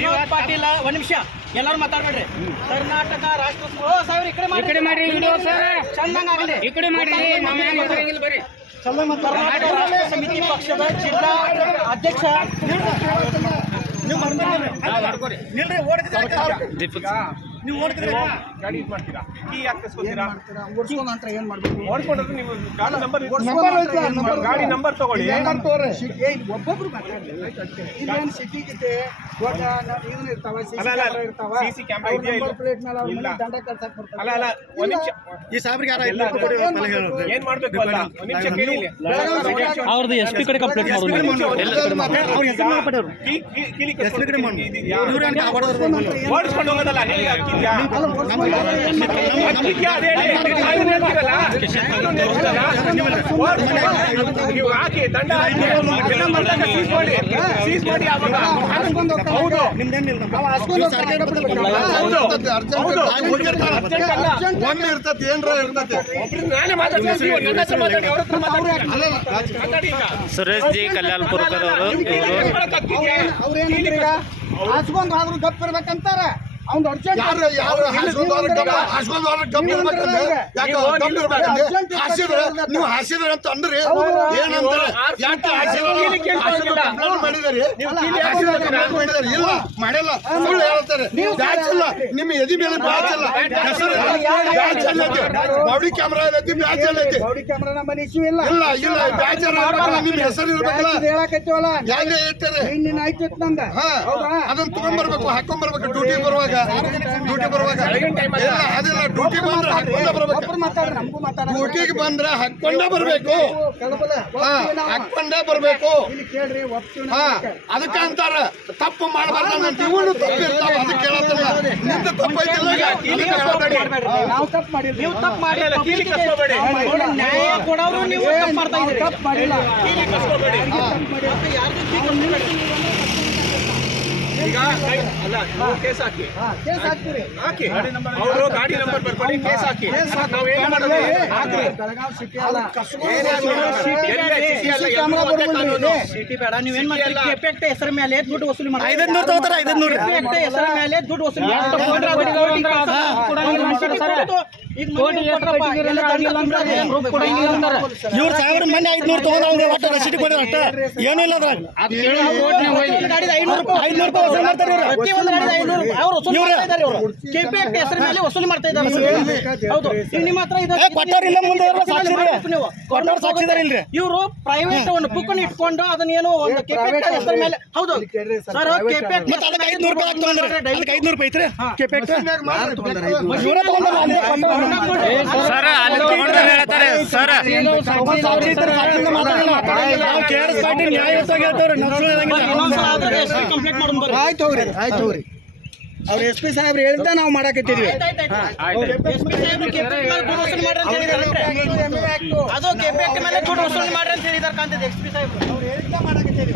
ವಿನೋದ್ ಪಾಟೀಲ್ ಒಂದ್ ನಿಮಿಷ ಎಲ್ಲರೂ ಮಾತಾಡ್ಬೇಡ್ರಿ. ಕರ್ನಾಟಕ ರಾಷ್ಟ್ರ ಸಾವಿರ ಈ ಕಡೆ ಮಾಡಿ ಚಂದಂಗ ಆಗಲಿ ಈ ಕಡೆ ಮಾಡಿ. ಕರ್ನಾಟಕ ರಾಷ್ಟ್ರ ಸಮಿತಿ ಪಕ್ಷದ ಜಿಲ್ಲಾ ಅಧ್ಯಕ್ಷ ನೀವು ಓಡ್ತಿದ್ರೆ ಗಾಡಿ ಇದು ಮಾಡ್ತೀರಾ, ಕೀ ಯಾಕೆ ಕಸ್ಕೊತೀರಾ? ಓಡಿಸ್ಕೊಂಡು ಅಂತ ಏನು ಮಾಡಬೇಕು? ಓಡಿಸ್ಕೊಂಡ್ರೆ ನೀವು ಗಾಡಿ ನಂಬರ್ ತಗೊಳ್ಳಿ. ಒಬ್ಬೊಬ್ರು ಇಲ್ಲೇನು ಸಿಟಿಗಿದೆ ಇದನ್ನ ಇರ್ತಾವ, ಸಿಸಿ ಕ್ಯಾಮ್ರಾ ಇದೆಯಾ ಇಲ್ಲ? ಪ್ಲೇಟ್ ಮೇಲೆ ಅವ್ರ ಮನೆ ದಂಡ ಕಳ್ಸಕ್ ಬರ್ತಾರೆ. ಅಲ್ಲ ಒಂದ್ ನಿಮಿಷ ಈ ಸಾಬ್ರಿಗೆ ಯಾರು ಏನ್ ಮಾಡ್ಬೇಕು ಅಲ್ಲ, ಒಂದ್ ನಿಮಿಷ ಕೇಳಿ. ಅವ್ರದ್ದು SP ಕಡೆ ಕಂಪ್ಲೇಂಟ್ ಓಡಿಸ್ಕೊಂಡು ಹೋಗೋದಲ್ಲ, ಹೇಗೆ ಹಾಕಿದ್ಯಾ? ನೀವು ಹಾಕಿ ದಂಡ ಸೀಸ್ ಮಾಡಿ. ಹೌದು ಒಮ್ಮೆ ಇರ್ತದೆ ಏನ್ರ ಇರ್ತದೆ. ನಾನೇ ಮಾತಾಡ್ತೀನಿ, ನನ್ನ ಹತ್ರ ಮಾತಾಡಿ, ಅವ್ರ ಹತ್ರ ಮಾತಾಡಿ. ಸುರೇಶ್ ಜಿ ಕಲ್ಯಾಣಪುರಕರ್ ಅವರು ಅವ್ರೇನಂದ್ರೆ ಈಗ ಹಾಸ್ಕೊಂಡು ಆದ್ರೂ ಗಪ್ ಇರ್ಬೇಕಂತಾರ. ಅವ್ನು ಅರ್ಜೆಂಟ್ ನೀವು ಹಾಸಿದ್ರೆ ಅಂತ ಅಂದ್ರಿ ಏನಂತಾರೆ? ಯಾಕೆ ಮಾಡಿದಾರಿ? ಇಲ್ಲ ಮಾಡಿಲ್ಲ, ಸುಳ್ಳು ಹೇಳ್ತಾರೆ. ಬ್ಯಾಚ್ ಇಲ್ಲ, ನಿಮ್ಮ ಎದಿ ಮೇಲೆ ಬ್ಯಾಚ್ ಇಲ್ಲ, ಹೆಸರು ಬಾಡಿ ಕ್ಯಾಮ್ರಾ ಐತಿ, ಬ್ಯಾಚ್ ಐತಿ. ಬಾಡಿ ಕ್ಯಾಮ್ರಾ ನಮ್ಮಲ್ಲಿ ಇಶ್ಯೂ ಇಲ್ಲ. ಇಲ್ಲ ಇಲ್ಲ ಬ್ಯಾಚ್ ನಿಮ್ಮ ಹೆಸರು ಇರ್ಬೇಕಲ್ಲ. ಹೇಳಕತ್ತೀವಲ್ಲ, ಯಾಕೆ ಹೇಳ್ತಾರೆ? ನಿನ್ನ ಆಯ್ತು ನಂದ. ಅದನ್ನ ತಗೊಂಡ್ಬರ್ಬೇಕು, ಹಾಕೊಂಡ್ಬರ್ಬೇಕು. ಡ್ಯೂಟಿ ಬರುವಾಗ ಅದಿಲ್ಲ, ಡ್ಯೂಟಿ ಬಂದ್ರೆ ಹಾಕೊಂಡ ಬರ್ಬೇಕು. ಡ್ಯೂಟಿಗೆ ಬಂದ್ರೆ ಹಾಕೊಂಡೇ ಬರ್ಬೇಕು, ಹಾಕೊಂಡೇ ಬರ್ಬೇಕು. ಕೇಳ್ರಿ, ಅದಕ್ಕೆ ಅಂತಾರ ತಪ್ಪು ಮಾಡಬಾರ್ದು ಅಂತ. ಇವನು ತಪ್ಪು ಇರ್ತಾವ, ಅದಕ್ಕೆ ಕೇಳತ್ತಲ್ಲ. ನಿಂದ ತಪ್ಪೈತಿಲ್ಲ, ನಾವು ತಪ್ಪು ಮಾಡಿಲ್ಲ. ನೀವು ತಪ್ಪು ಮಾಡಿಲ್ಲ, ನ್ಯಾಯ ಕೊಡೋರು ನೀವು ತಪ್ಪು ಮಾಡ್ತಾ ಇದ್ದೀರಿ. ತಪ್ಪು ಮಾಡಿಲ್ಲ. ಈಗ ಅಲ್ಲ, ನೀವು ಕೇಸ್ ಹಾಕಿ, ಕೇಸ್ ಹಾಕ್ತೀರಿ. ಹಾಕಿ ಅವರು ಗಾಡಿ ನಂಬರ್ ಬರ್ಕೊಳ್ಳಿ, ಕೇಸ್ ಹಾಕಿ. ನಾವು ಏನ್ ಮಾಡೋದು? ಬೆಳಗಾವಿ ಸಿಟಿ ಅಲ್ಲ, ಸಿಟಿ ಬೇಡ. ನೀವೇನ್ ಮಾಡ್ತೀರಿ? ಕೆಪೆಕ್ಟ್ ಹೆಸರ ಮೇಲೆ ದುಡ್ಡು ವಸೂಲಿ ಮಾಡಿ 500 ತಗೋತಾರ. 500 ಕೆಪೆಕ್ಟ್ ಹೆಸರ ಮೇಲೆ ದುಡ್ಡು ವಸೂಲಿ ಇವ್ರು ಸಾವಿರ ಮಂದಿ 500 ತಗೊಂಡ್ರೆ ಒಟ್ಟು ರಸೀದಿ ಕೊಡಿದ್ರೆ ಅಷ್ಟ ಏನಿಲ್ಲ ಅದ್ರಾಗ. 500 ರೂಪಾಯಿ ವಸೂಲಿ ಮಾಡ್ತಾರೆ ಇವ್ರು. ಕೆಪೆಕ್ಟ್ ಹೆಸರ ಮೇಲೆ ವಸೂಲಿ ಮಾಡ್ತಾ ಇದ್ದಾರೆ. ಹೌದು, ಈಗ ನಿಮ್ಮ ಹತ್ರ ಕೊಟ್ಟವ್ರು ಇಲ್ಲ, ಮುಂದೆ ಕೊಟ್ಟವ್ರು ಸಾಕ್ಷಿದಾರ ಇಲ್ರಿ. ಇವರು ಪ್ರೈವೇಟ್ ಒಂದು ಬುಕ್ ಇಟ್ಕೊಂಡು ಅದನ್ನ ಏನು ಒಂದು ಕೆಪೆಕ್ಟ್ ಹೆಸರ ಮೇಲೆ. ಹೌದು ಸರ್, ಕೆಪೆಕ್ಟ್ ಮತ್ತೆ ಅದಕ್ಕೆ 500 ರೂಪಾಯಿ ತಗೊಂಡ್ರೆ ಅದಕ್ಕೆ 500 ರೂಪಾಯಿ ಐತ್ರಿ ಕೆಪೆಕ್ಟ್. ಇವರೇ ತಗೊಂಡ್ರೆ ಸರ್, ಅಲ್ಲಿ ತಗೊಂಡ್ರೆ ಹೇಳ್ತಾರೆ ಸರ್. KRS ಪಾಟೀಲ್ ನ್ಯಾಯಯುತವಾಗಿ ಹೇಳ್ತವ್ರೆ, ಕಂಪ್ಲೇಂಟ್ ಮಾಡೋಣ. ಆಯ್ತು ಹೋಗ್ರಿ. ಅವ್ರ SP ಸಾಹೇಬ್ರು ಹೇಳ್ದ ನಾವು ಮಾಡಕತ್ತಿದ್ವಿ. ಅದು ಕೆಪೆಕ್ಟ್ ಮೇಲೆ ದುಡ್ಡು ವಸೂಲಿ ಮಾಡ್ರಿ ಅಂತ ಹೇಳಿದಾರೆ ಕಾಂತದ SP ಸಾಹೇಬ್ರು. ಅವ್ರು ಹೇಳ್ದ ಮಾಡಕತ್ತಿದ್ವಿ.